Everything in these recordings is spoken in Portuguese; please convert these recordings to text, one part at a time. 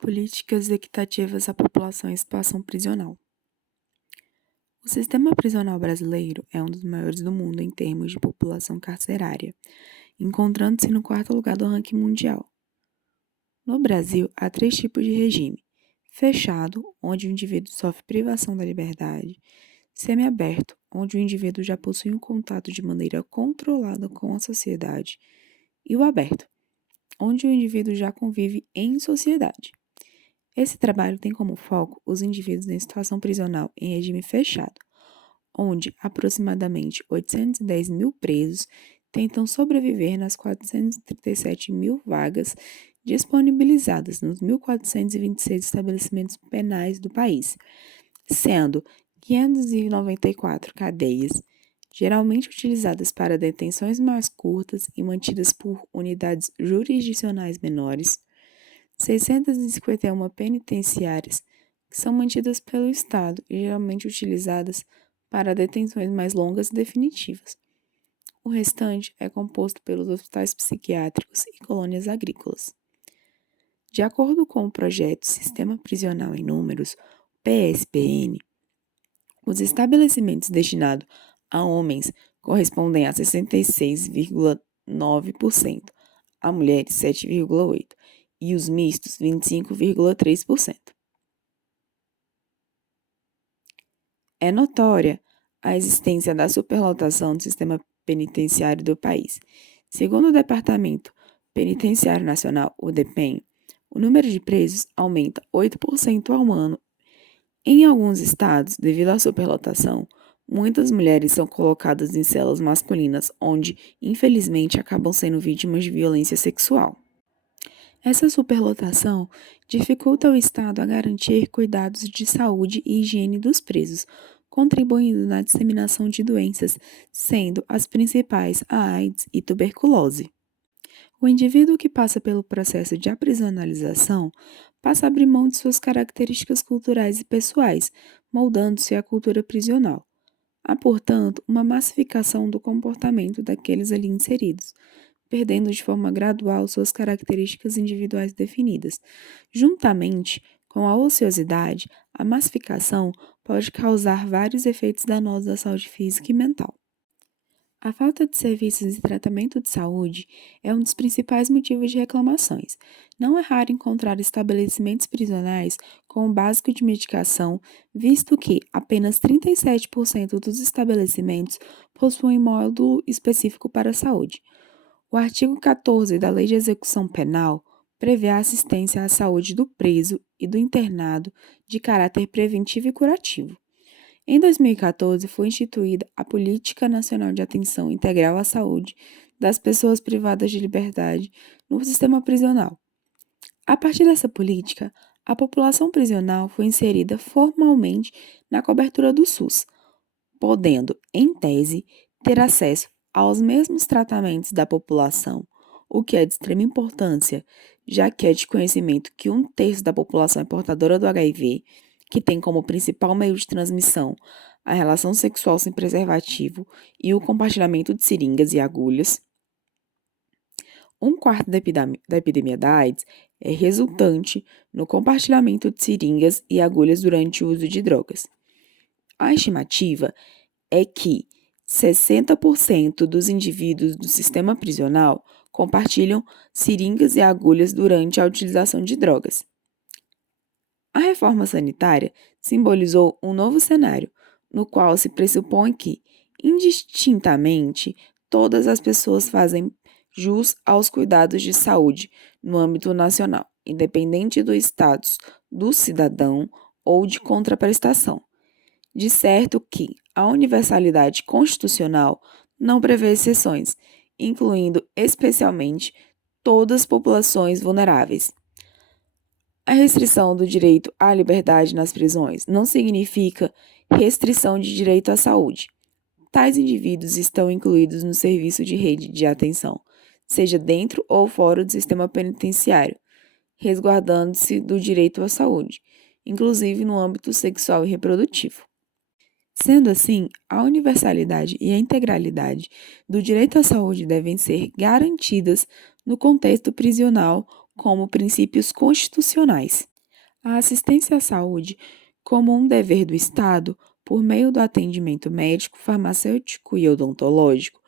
Políticas equitativas à população em situação prisional. O sistema prisional brasileiro é um dos maiores do mundo em termos de população carcerária, encontrando-se no quarto lugar do ranking mundial. No Brasil, há 3 tipos de regime: fechado, onde o indivíduo sofre privação da liberdade; semiaberto, onde o indivíduo já possui um contato de maneira controlada com a sociedade; e o aberto, onde o indivíduo já convive em sociedade. Esse trabalho tem como foco os indivíduos em situação prisional em regime fechado, onde aproximadamente 810 mil presos tentam sobreviver nas 437 mil vagas disponibilizadas nos 1.426 estabelecimentos penais do país, sendo 594 cadeias, geralmente utilizadas para detenções mais curtas e mantidas por unidades jurisdicionais menores, 651 penitenciárias, que são mantidas pelo Estado e geralmente utilizadas para detenções mais longas e definitivas. O restante é composto pelos hospitais psiquiátricos e colônias agrícolas. De acordo com o projeto Sistema Prisional em Números, PSPN, os estabelecimentos destinados a homens correspondem a 66,9%, a mulheres 7,8%, e os mistos 25,3%. É notória a existência da superlotação do sistema penitenciário do país. Segundo o Departamento Penitenciário Nacional, o DEPEN, o número de presos aumenta 8% ao ano. Em alguns estados, devido à superlotação, muitas mulheres são colocadas em celas masculinas, onde, infelizmente, acabam sendo vítimas de violência sexual. Essa superlotação dificulta o Estado a garantir cuidados de saúde e higiene dos presos, contribuindo na disseminação de doenças, sendo as principais a AIDS e tuberculose. O indivíduo que passa pelo processo de aprisionalização passa a abrir mão de suas características culturais e pessoais, moldando-se à cultura prisional. Há, portanto, uma massificação do comportamento daqueles ali inseridos, perdendo de forma gradual suas características individuais definidas. Juntamente com a ociosidade, a massificação pode causar vários efeitos danosos à saúde física e mental. A falta de serviços e tratamento de saúde é um dos principais motivos de reclamações. Não é raro encontrar estabelecimentos prisionais com o básico de medicação, visto que apenas 37% dos estabelecimentos possuem módulo específico para a saúde. O artigo 14 da Lei de Execução Penal prevê a assistência à saúde do preso e do internado de caráter preventivo e curativo. Em 2014, foi instituída a Política Nacional de Atenção Integral à Saúde das Pessoas Privadas de Liberdade no sistema prisional. A partir dessa política, a população prisional foi inserida formalmente na cobertura do SUS, podendo, em tese, ter acesso aos mesmos tratamentos da população, o que é de extrema importância, já que é de conhecimento que 1/3 da população é portadora do HIV, que tem como principal meio de transmissão a relação sexual sem preservativo e o compartilhamento de seringas e agulhas. 1/4 da epidemia da AIDS é resultante no compartilhamento de seringas e agulhas durante o uso de drogas. A estimativa é que 60% dos indivíduos do sistema prisional compartilham seringas e agulhas durante a utilização de drogas. A reforma sanitária simbolizou um novo cenário, no qual se pressupõe que, indistintamente, todas as pessoas fazem jus aos cuidados de saúde no âmbito nacional, independente do status do cidadão ou de contraprestação. De certo que a universalidade constitucional não prevê exceções, incluindo especialmente todas as populações vulneráveis. A restrição do direito à liberdade nas prisões não significa restrição de direito à saúde. Tais indivíduos estão incluídos no serviço de rede de atenção, seja dentro ou fora do sistema penitenciário, resguardando-se do direito à saúde, inclusive no âmbito sexual e reprodutivo. Sendo assim, a universalidade e a integralidade do direito à saúde devem ser garantidas no contexto prisional como princípios constitucionais. A assistência à saúde como um dever do Estado por meio do atendimento médico, farmacêutico e odontológico,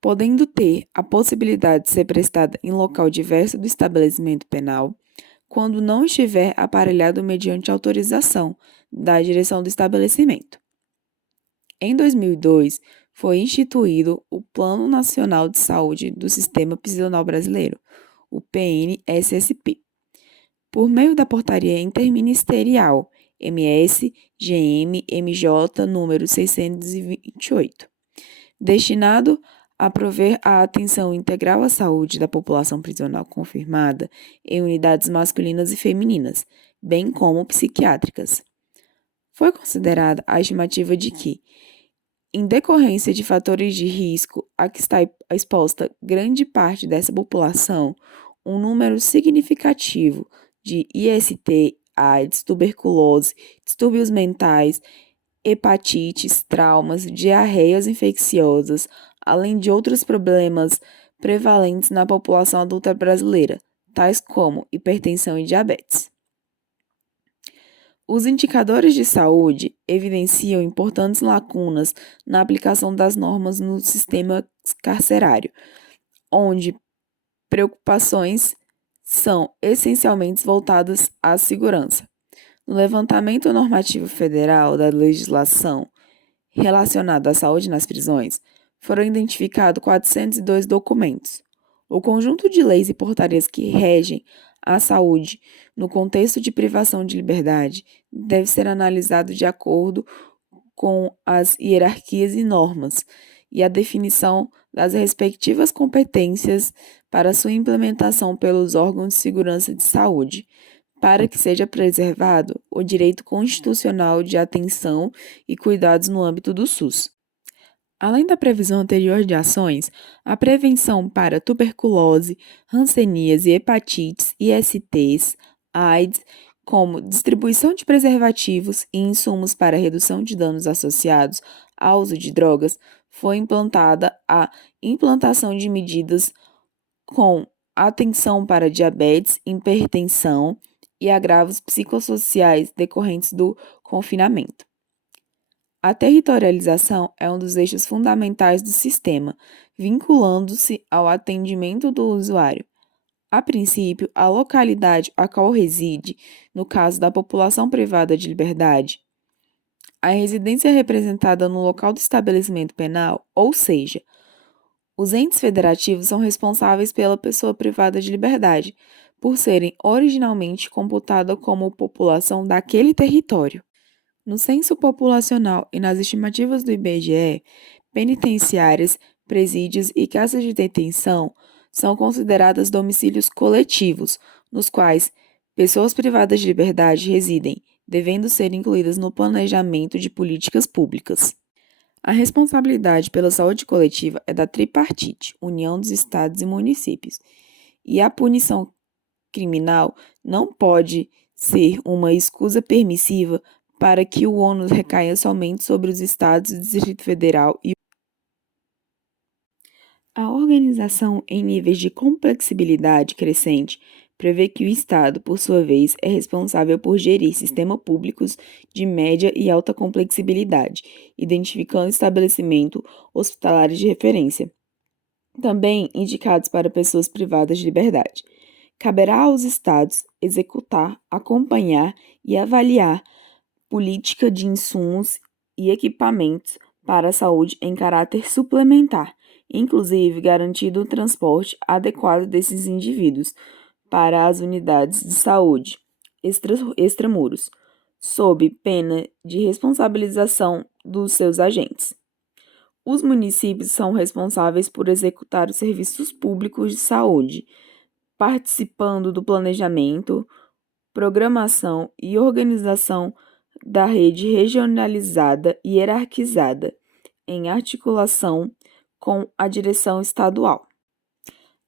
podendo ter a possibilidade de ser prestada em local diverso do estabelecimento penal, quando não estiver aparelhado mediante autorização da direção do estabelecimento. Em 2002, foi instituído o Plano Nacional de Saúde do Sistema Prisional Brasileiro, o PNSSP, por meio da Portaria Interministerial MS-GM-MJ número 628, destinado a prover a atenção integral à saúde da população prisional confirmada em unidades masculinas e femininas, bem como psiquiátricas. Foi considerada a estimativa de que, em decorrência de fatores de risco a que está exposta grande parte dessa população, um número significativo de IST, AIDS, tuberculose, distúrbios mentais, hepatites, traumas, diarreias infecciosas, além de outros problemas prevalentes na população adulta brasileira, tais como hipertensão e diabetes. Os indicadores de saúde evidenciam importantes lacunas na aplicação das normas no sistema carcerário, onde preocupações são essencialmente voltadas à segurança. No levantamento normativo federal da legislação relacionada à saúde nas prisões, foram identificados 402 documentos. O conjunto de leis e portarias que regem a saúde no contexto de privação de liberdade deve ser analisado de acordo com as hierarquias e normas e a definição das respectivas competências para sua implementação pelos órgãos de segurança de saúde, para que seja preservado o direito constitucional de atenção e cuidados no âmbito do SUS. Além da previsão anterior de ações, a prevenção para tuberculose, hanseníase, hepatites, ISTs, AIDS, como distribuição de preservativos e insumos para redução de danos associados ao uso de drogas, foi implantada a implantação de medidas com atenção para diabetes, hipertensão e agravos psicossociais decorrentes do confinamento. A territorialização é um dos eixos fundamentais do sistema, vinculando-se ao atendimento do usuário. A princípio, a localidade a qual reside, no caso da população privada de liberdade, a residência representada no local do estabelecimento penal, ou seja, os entes federativos são responsáveis pela pessoa privada de liberdade, por serem originalmente computada como população daquele território. No censo populacional e nas estimativas do IBGE, penitenciárias, presídios e casas de detenção são consideradas domicílios coletivos, nos quais pessoas privadas de liberdade residem, devendo ser incluídas no planejamento de políticas públicas. A responsabilidade pela saúde coletiva é da tripartite, União dos Estados e Municípios, e a punição criminal não pode ser uma escusa permissiva para que o ônus recaia somente sobre os Estados, o Distrito Federal e a organização em níveis de complexibilidade crescente prevê que o Estado, por sua vez, é responsável por gerir sistemas públicos de média e alta complexibilidade, identificando estabelecimentos hospitalares de referência, também indicados para pessoas privadas de liberdade. Caberá aos Estados executar, acompanhar e avaliar política de insumos e equipamentos para a saúde em caráter suplementar, inclusive garantindo o transporte adequado desses indivíduos para as unidades de saúde extramuros, sob pena de responsabilização dos seus agentes. Os municípios são responsáveis por executar os serviços públicos de saúde, participando do planejamento, programação e organização da rede regionalizada e hierarquizada, em articulação com a direção estadual.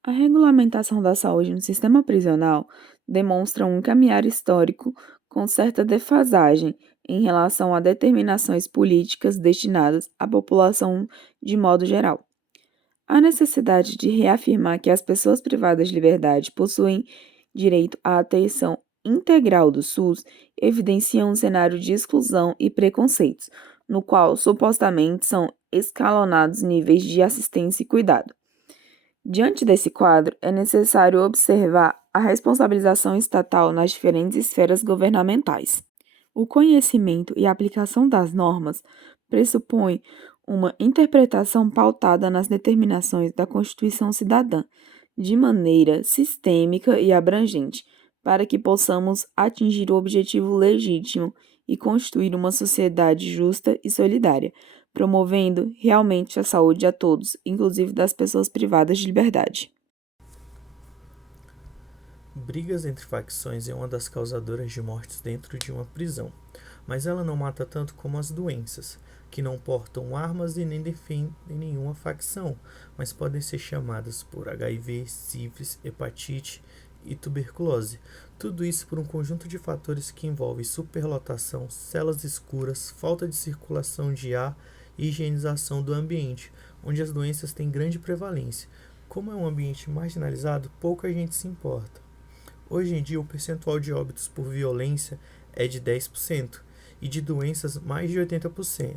A regulamentação da saúde no sistema prisional demonstra um caminhar histórico com certa defasagem em relação a determinações políticas destinadas à população de modo geral. A necessidade de reafirmar que as pessoas privadas de liberdade possuem direito à atenção integral do SUS evidencia um cenário de exclusão e preconceitos, no qual supostamente são escalonados níveis de assistência e cuidado. Diante desse quadro, é necessário observar a responsabilização estatal nas diferentes esferas governamentais. O conhecimento e a aplicação das normas pressupõe uma interpretação pautada nas determinações da Constituição Cidadã, de maneira sistêmica e abrangente, para que possamos atingir o objetivo legítimo e construir uma sociedade justa e solidária, promovendo realmente a saúde a todos, inclusive das pessoas privadas de liberdade. Brigas entre facções é uma das causadoras de mortes dentro de uma prisão, mas ela não mata tanto como as doenças, que não portam armas e nem defendem nenhuma facção, mas podem ser chamadas por HIV, sífilis, hepatite e tuberculose. Tudo isso por um conjunto de fatores que envolve superlotação, celas escuras, falta de circulação de ar e higienização do ambiente, onde as doenças têm grande prevalência. Como é um ambiente marginalizado, pouca gente se importa. Hoje em dia, o percentual de óbitos por violência é de 10% e de doenças mais de 80%.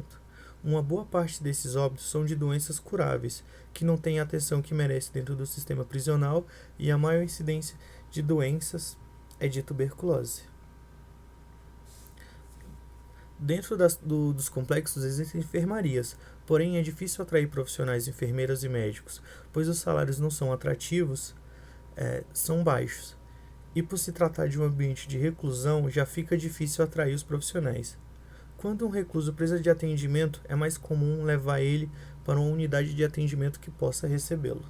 Uma boa parte desses óbitos são de doenças curáveis, que não têm a atenção que merece dentro do sistema prisional, e a maior incidência de doenças é de tuberculose. Dentro dos complexos existem enfermarias, porém é difícil atrair profissionais enfermeiras e médicos, pois os salários não são atrativos, são baixos. E por se tratar de um ambiente de reclusão, já fica difícil atrair os profissionais. Quando um recluso precisa de atendimento, é mais comum levar ele para uma unidade de atendimento que possa recebê-lo.